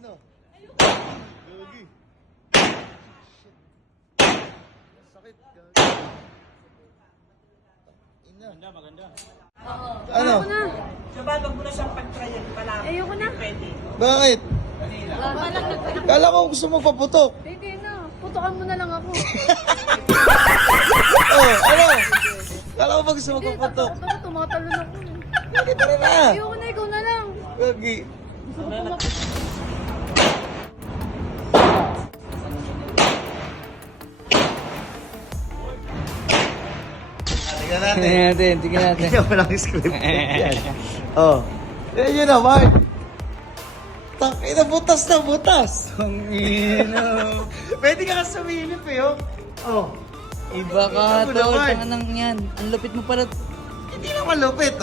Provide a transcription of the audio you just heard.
Ano? Gagi. Sakit. Gagi. Ina. Maganda. Ano? Ayoko na. Sabal, wag mo na siyang pag-tryan pala. Ayoko na. Pwede. Bakit? Balak na. Kala ko gusto mo paputok. Hindi na. Putukan mo na lang ako. Oh, ano? Kala ko ba gusto mo Hindi, paputok? baka tumatalon ako. Gagi, tara na. Ayoko na, ikaw na lang. Gagi. Gusto ko pumaputok. Tingnan natin. Tingnan natin. Tingnan mo lang yung script. Oh. Yan yun na, Mark. Takina, butas na butas. Ang ino. Pwede ka sumilip eh, oh. Oh. Iba ka, Tingnan mo tol. naman. Tangan yan. Ang lupit mo pala. Hindi lang malupit, oh.